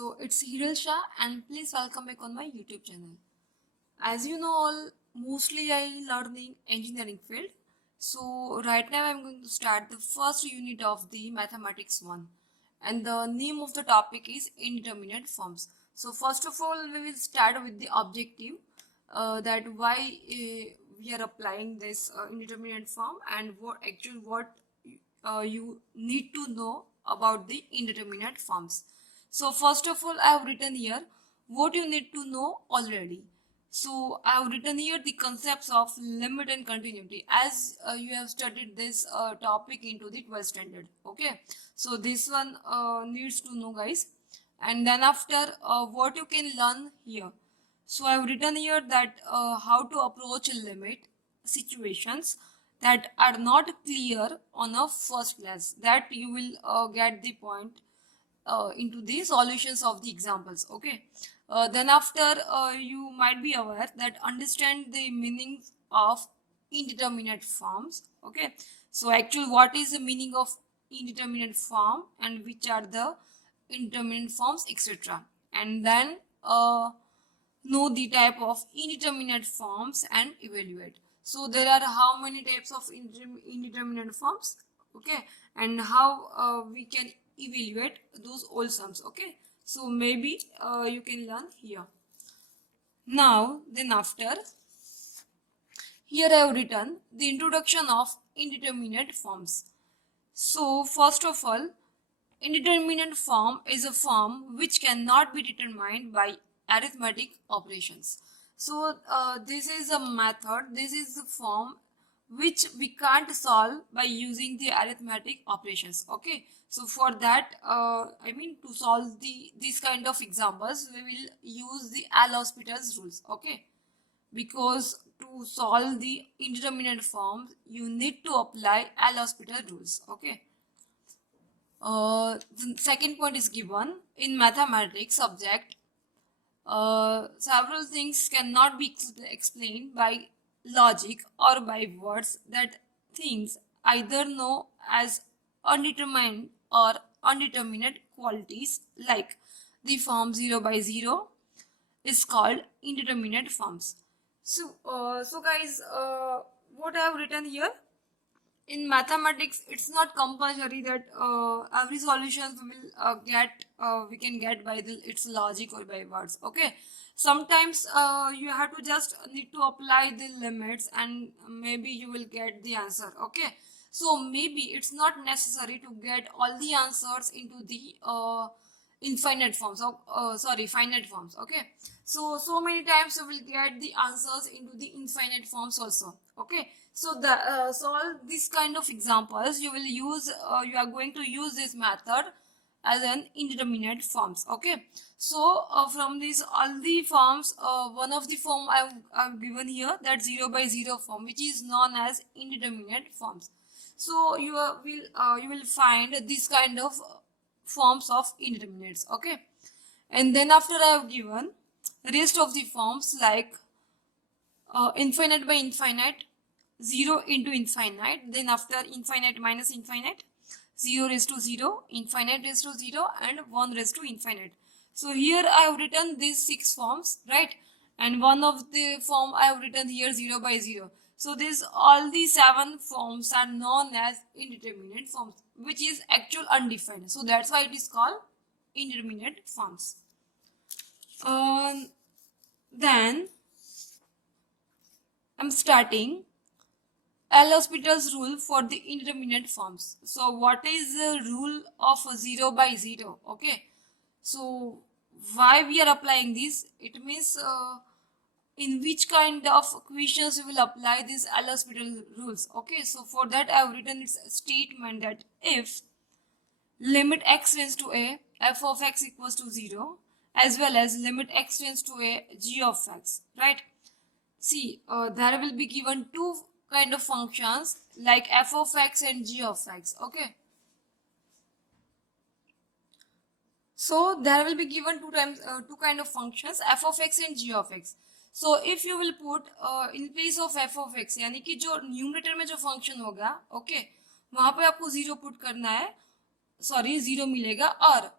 So it's Hiral Shah and please welcome back on my YouTube channel. As you know all, mostly I learning engineering field. So right now I'm going to start the first unit of the mathematics one. And the name of the topic is indeterminate forms. So first of all we will start with the objective that why we are applying this indeterminate form and what you need to know about the indeterminate forms. So first of all, I have written here what you need to know already. So I have written here the concepts of limit and continuity as you have studied this topic into the 12th standard. Okay, so this one needs to know, guys. And then after what you can learn here. So I have written here that how to approach limit situations that are not clear on a first glance, that you will get the point into the solutions of the examples. Okay, then after you might be aware that understand the meaning of indeterminate forms. Okay, so actually what is the meaning of indeterminate form and which are the indeterminate forms, etc. And then know the type of indeterminate forms and evaluate. So there are how many types of indeterminate forms, okay, and how we can evaluate those all sums. Okay, so maybe you can learn here. Now then after, here I have written the introduction of indeterminate forms. So first of all, indeterminate form is a form which cannot be determined by arithmetic operations. So this is a method, this is the form which we can't solve by using the arithmetic operations. Okay, so for that to solve these kind of examples we will use the L'Hospital's rules. Okay, because to solve the indeterminate forms you need to apply L'Hospital rules. Okay, the second point is given in mathematics subject. Several things cannot be explained by logic or by words that things either know as undetermined or undetermined qualities, like the form 0 by 0 is called indeterminate forms. So guys, what I have written here, in mathematics it's not compulsory that every solution we can get by its logic or by words. Okay, sometimes you have to just need to apply the limits and maybe you will get the answer. Okay, so maybe it's not necessary to get all the answers into the infinite forms or finite forms. Okay, so many times you will get the answers into the infinite forms also. Okay, so the solve this kind of examples you will use you are going to use this method as an indeterminate forms. Okay, so from these all the forms, one of the form I've given here, that 0 by 0 form, which is known as indeterminate forms. So you will find this kind of forms of indeterminates. Okay, and then after I have given rest of the forms like infinite by infinite, 0 into infinite, then after infinite minus infinite, 0 raised to 0, infinite raised to 0, and 1 raised to infinite. So here I have written these 6 forms, right? And one of the form I have written here 0 by 0. So this all the 7 forms are known as indeterminate forms, which is actual undefined. So that's why it is called indeterminate forms. Then I'm starting L'Hospital's rule for the indeterminate forms. So what is the rule of 0 by 0? Okay, so why we are applying this? It means in which kind of equations we will apply these L'Hospital rules. Okay, so for that I have written its statement that if limit x tends to a, f of x equals to 0, as well as limit x tends to a, g of x, right? See, there will be given two kind of functions like f of x and g of x. Okay, so there will be given two kind of functions, f of x and g of x. So if you will put in place of f of x, यानी कि जो numerator में जो function होगा, okay, वहां पे आपको 0 put करना है, सॉरी 0 मिलेगा, और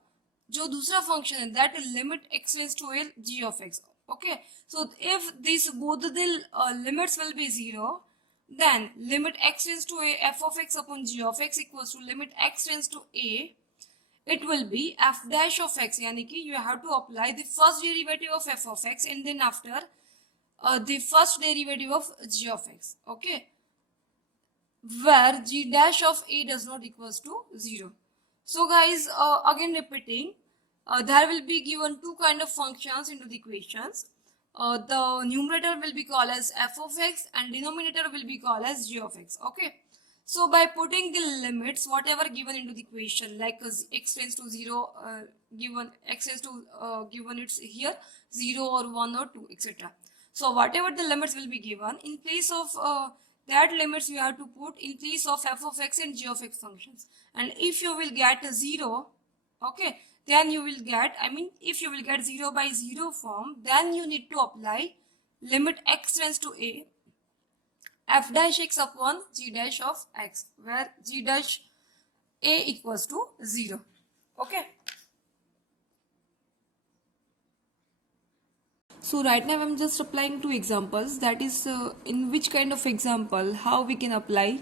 जो दूसरा फंक्शन है that limit x tends to a g of x. Okay, so if these both the limits will be 0, then limit x tends to a f of x upon g of x equals to limit x tends to a, it will be f dash of x. Yani ki you have to apply the first derivative of f of x and then after the first derivative of g of x. Okay, where g dash of a does not equals to 0. So guys, again repeating, there will be given two kind of functions into the equations. The numerator will be called as f of x and denominator will be called as g of x. Okay, so by putting the limits whatever given into the equation, like x tends to 0, given x tends to given it's here 0 or 1 or 2 etc. So whatever the limits will be given, in place of that limits you have to put in place of f of x and g of x functions. And if you will get a 0, okay, then you will get, I mean if you will get 0 by 0 form, then you need to apply limit x tends to a f dash x upon g dash of x, where g dash a equals to 0. Okay, so right now I'm just applying two examples, that is in which kind of example how we can apply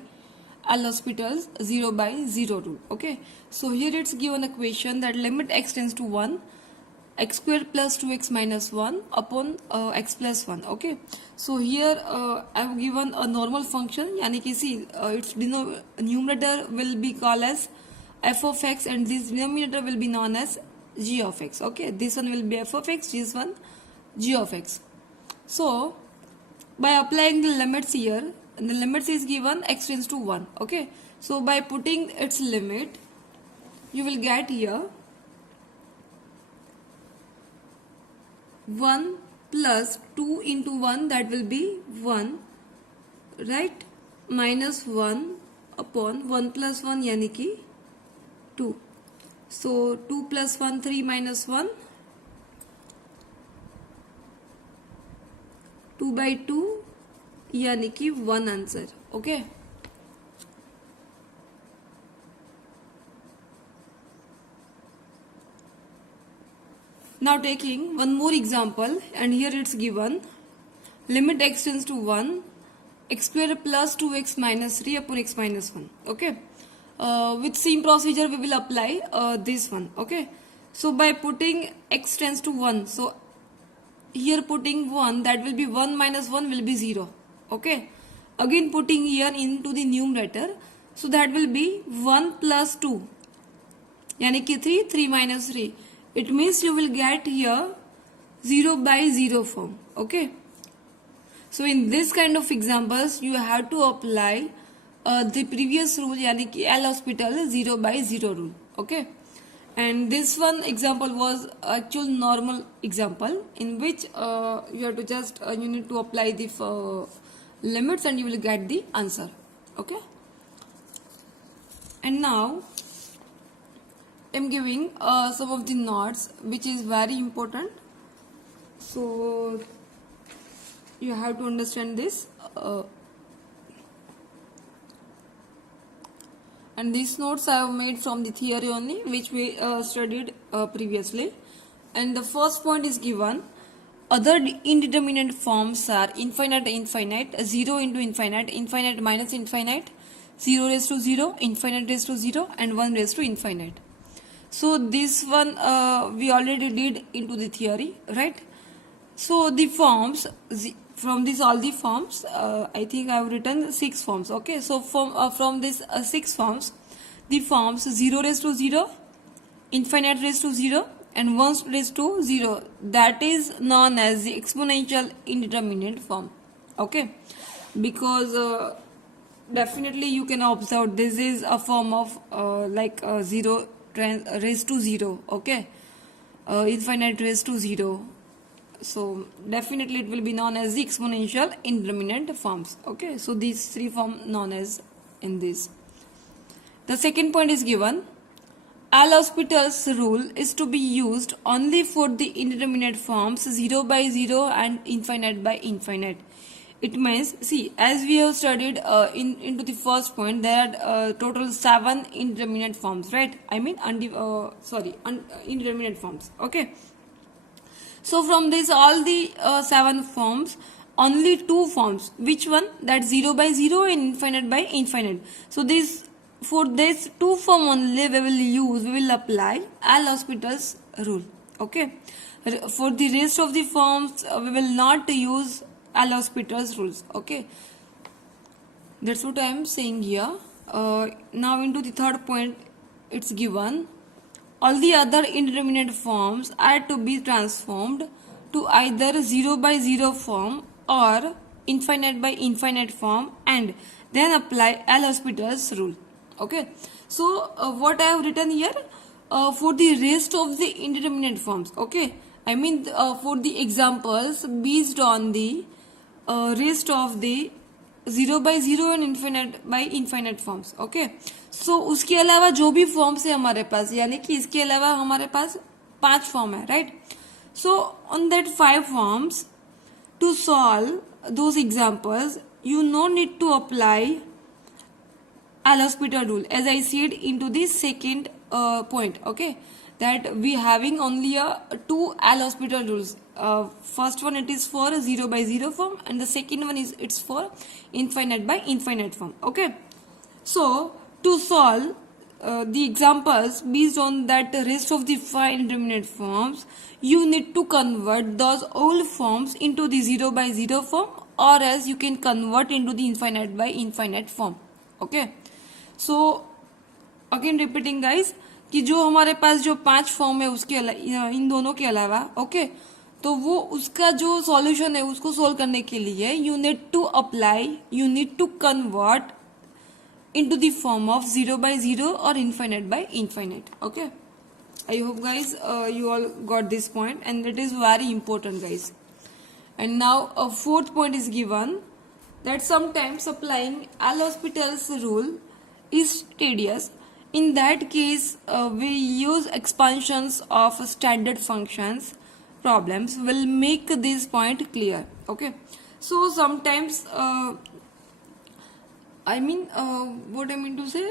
L'Hospital's 0 by 0 rule. Okay, so here it's given equation that limit x tends to 1, x squared plus 2x minus 1 upon x plus 1. Okay, so here I've given a normal function, yani ki see its numerator will be called as f of x and this denominator will be known as g of x. Okay, this one will be f of x, this one g of x. So by applying the limits here, the limits is given x tends to 1. Okay, so by putting its limit you will get here 1 plus 2 into 1, that will be 1, right, minus 1 upon 1 plus 1 yani ki 2. So 2 plus 1 3 minus 1, 2 by 2 yani ki 1 answer. Okay, now taking one more example, and here it's given limit x tends to 1, x square plus 2x minus 3 upon x minus 1. Okay, with same procedure we will apply this one. Okay, so by putting x tends to 1, so here putting 1, that will be 1 minus 1 will be 0. Okay, again putting here into the numerator, so that will be 1 plus 2 yani ki 3, 3 minus 3, it means you will get here 0 by 0 form. Okay, so in this kind of examples you have to apply the previous rule, yani ki L'Hospital 0 by 0 rule. Okay, and this one example was actual normal example in which you have to just you need to apply the limits and you will get the answer. Okay, and now I'm giving some of the notes which is very important, so you have to understand this, and these notes I have made from the theory only which we studied previously. And the first point is given, other indeterminate forms are infinite, infinite, 0 into infinite, infinite minus infinite, 0 raised to 0, infinite raised to 0 and 1 raised to infinite. So this one we already did into the theory, right? So the forms, from this all the forms, I think I have written 6 forms. Okay, so from this 6 forms, the forms 0 raised to 0, infinite raised to 0 and 1 raised to 0, that is known as the exponential indeterminate form. Okay, because definitely you can observe this is a form of like 0 raised to 0. Okay, infinite raised to 0, so definitely it will be known as the exponential indeterminate forms. Okay, so these 3 forms known as in this. The second point is given, L'Hospital's rule is to be used only for the indeterminate forms 0 by 0 and infinite by infinite. It means, see, as we have studied into the first point, there are total 7 indeterminate forms, right? I mean, indeterminate forms. Okay. So from this, all the 7 forms, only 2 forms. Which one? That 0 by 0 and infinite by infinite. So this, for this 2 form only, we will apply L'Hospital's rule. Okay. For the rest of the forms, we will not use L'Hospital's rules. Okay. That's what I am saying here. Now into the third point, it's given. All the other indeterminate forms are to be transformed to either 0 by 0 form or infinite by infinite form, and then apply L'Hospital's rule. Okay. So what I have written here, for the rest of the indeterminate forms. Okay. I mean, for the examples based on the rest of the 0 by 0 and infinite by infinite forms. Okay, so उसके अलावा जो भी forms है हमारे पास, यानी कि इसके अलावा हमारे पास 5 फॉर्म है, right? So on that 5 forms, to solve those examples, you no need to apply L'Hospital rule, as I said into the second point. Okay, that we having only 2 L'Hospital rules. First one, it is for 0 by 0 form, and the second one is it's for infinite by infinite form. Okay, so to solve the examples based on that rest of the 5 indeterminate forms, you need to convert those old forms into the 0 by 0 form, or else you can convert into the infinite by infinite form. Okay, so again repeating guys, कि जो हमारे पास जो 5 form है उसके इन दोनों के अलावा, okay, तो वो उसका जो सॉल्यूशन है उसको सोल्व करने के लिए you need to convert into the form of 0 by 0 or infinite by infinite. Okay, I hope guys you all got this point, and it is very important guys. And now a fourth point is given, that sometimes applying L'Hospital's rule is tedious. In that case we use expansions of standard functions. Problems will make this point clear. Okay, so sometimes what I mean to say,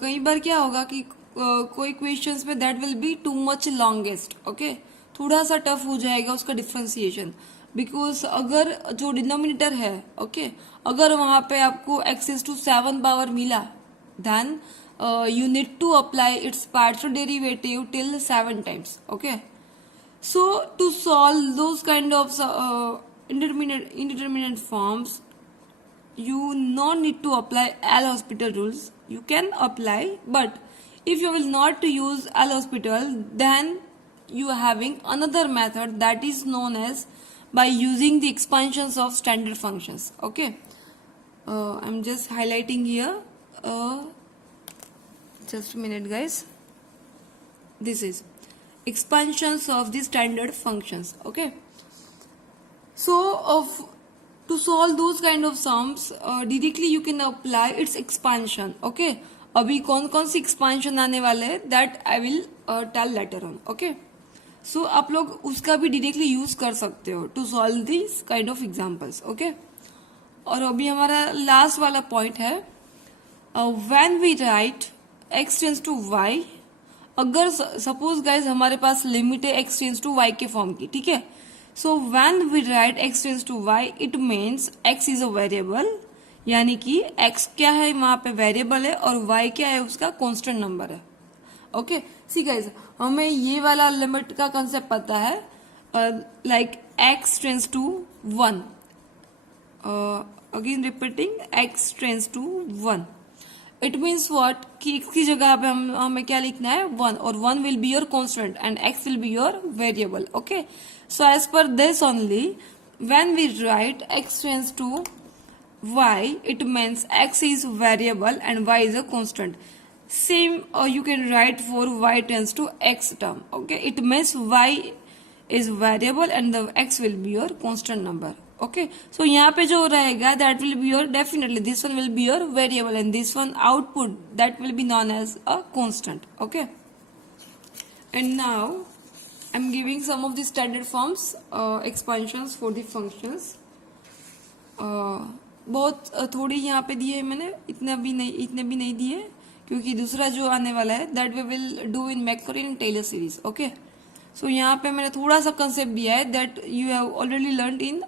कई बार क्या होगा कि कोई questions में that will B too much longest. Okay, थोड़ा सा tough हो जाएगा उसका डिफ्रेंसिएशन, बिकॉज अगर जो डिनोमिनेटर है, ओके, अगर वहां पे आपको एक्सेस टू 7 पावर मिला, then you need to apply its partial derivative till 7 times. Okay, so to solve those kind of indeterminate forms, you no need to apply L'Hospital rules. You can apply, but if you will not use L'Hospital, then you are having another method that is known as by using the expansions of standard functions. Okay, I'm just highlighting here. Just a minute guys, this is expansions of the standard functions. Okay, so to solve those kind of sums directly you can apply its expansion. Okay, अभी कौन कौन सी expansion आने वाले हैं, that I will tell later on. Okay, so आप लोग उसका भी directly use कर सकते हो to solve these kind of examples. Okay, और अभी हमारा last वाला point है, when we write x tends to y, अगर सपोज गाइज हमारे पास लिमिट है x टेंस टू y के फॉर्म की, ठीक है, so when we write x tends to y, it means x is a variable, यानी कि x क्या है वहां पे वेरिएबल है और y क्या है उसका कांस्टेंट नंबर है. ओके, सी गाइज हमें ये वाला लिमिट का कंसेप्ट पता है, like x tends to 1, again repeating x tends to 1, it means what कि x की जगह पे हमें क्या लिखना है 1, और 1 will be your constant and x will be your variable. Okay, so as per this only when we write x tends to y, it means x is variable and y is a constant. Same you can write for y tends to x term. Okay, it means y is variable and the x will be your constant number. Okay, so यहाँ पे जो रहेगा that will be your, definitely this one will be your variable and this one output that will be known as a constant. Okay, and now I am giving some of the standard forms, expansions for the functions. बहुत थोड़ी यहाँ पे दिए मैंने, इतने भी नहीं दिए, क्योंकि दूसरा जो आने वाला है that we will do in Maclaurin and Taylor series. Okay, so यहाँ पे मैंने थोड़ा सा कंसेप्ट दिया है that you have already learn in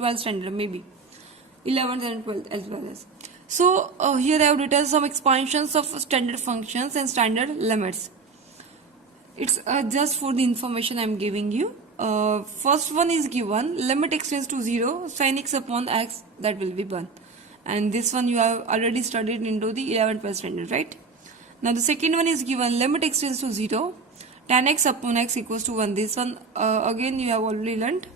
12th standard, maybe 11th and 12th as well as. So here I have written some expansions of standard functions and standard limits. It's just for the information I am giving you. First one is given, limit x tends to 0 sin x upon x, that will be 1, and this one you have already studied into the 11th 12th standard, right? Now the second one is given, limit x tends to 0 tan x upon x equals to 1. This one again you have already learned.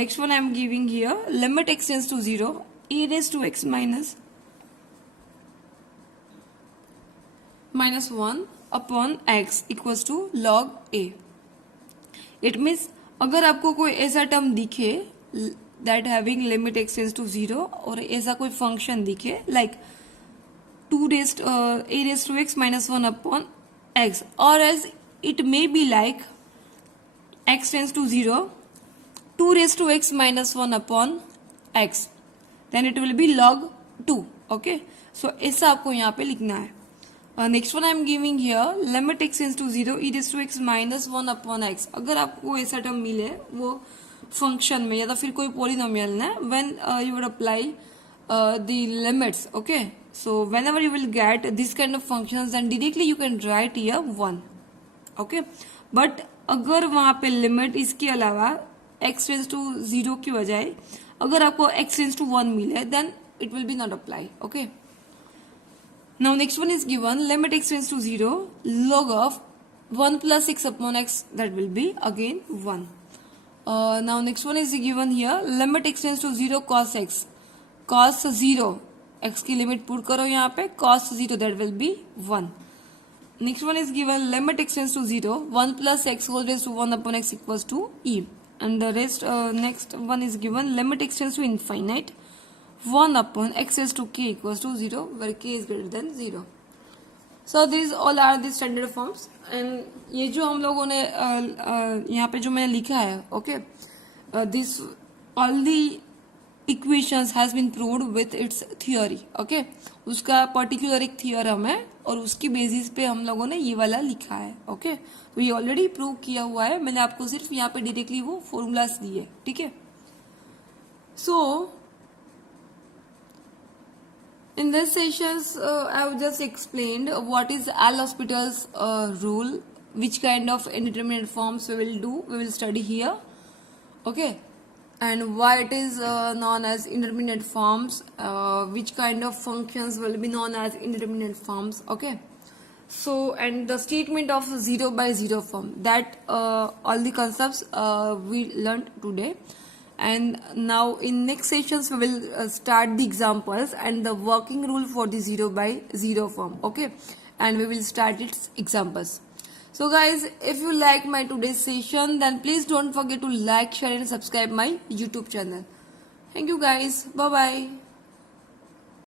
Next one I am giving here, limit x tends to 0 e raised to x minus 1 upon x equals to log a. It means अगर आपको कोई ऐसा term दिखे that having limit x tends to 0 और ऐसा कोई function दिखे like a raised to x minus 1 upon x, or else it may be like x tends to 0 2 raised to x minus 1 upon x, then it will be log 2. Okay, so ऐसा आपको यहाँ पे लिखना है. Next one I am giving here, limit x tends to 0 e raised to x minus 1 upon x. अगर आपको ऐसा term मिले वो फंक्शन में या तो फिर कोई पोलिनोमियल है, when you would apply the limits. Okay, so whenever you will get this kind of functions, then directly you can write here 1. Okay, but अगर वहाँ पे लिमिट इसके अलावा x tends to 0 की बजाय अगर आपको x tends to 1 मिले, then it will be not apply. Okay, now next one is given, limit x tends to 0 log of 1 plus x upon x, that will be again 1. Now next one is given here, limit x tends to 0 cos x, cos 0 x की limit put करो यहाँ पे, cos 0 that will be 1. Next one is given, limit x tends to 0 1 plus x whole raised to 1 upon x equals to e, and the rest next one is given, limit x tends to infinite 1 upon x raised to k equals to 0 where k is greater than 0. So these all are the standard forms, and ये जो हम लोगों ने यहाँ पे जो मैंने लिखा है, okay, this all the equations has been proved with its theory. Okay, उसका पर्टिकुलर एक थियोरम है और उसकी बेसिस पे हम लोगों ने ये वाला लिखा है. ओके, तो ये ऑलरेडी प्रूव किया हुआ है, मैंने आपको सिर्फ यहाँ पे डायरेक्टली वो फॉर्मूलाज दिए. ठीक है, सो in this sessions I have just explained what is L'Hospital's rule, which kind of indeterminate forms we will do, we will study here. Okay, and why it is known as indeterminate forms, which kind of functions will be known as indeterminate forms. Okay, so and the statement of 0 by 0 form, that all the concepts we learned today. And now in next sessions we will start the examples and the working rule for the 0 by 0 form. Okay, and we will start its examples. So guys, if you like my today's session, then please don't forget to like, share and subscribe my YouTube channel. Thank you guys. Bye bye.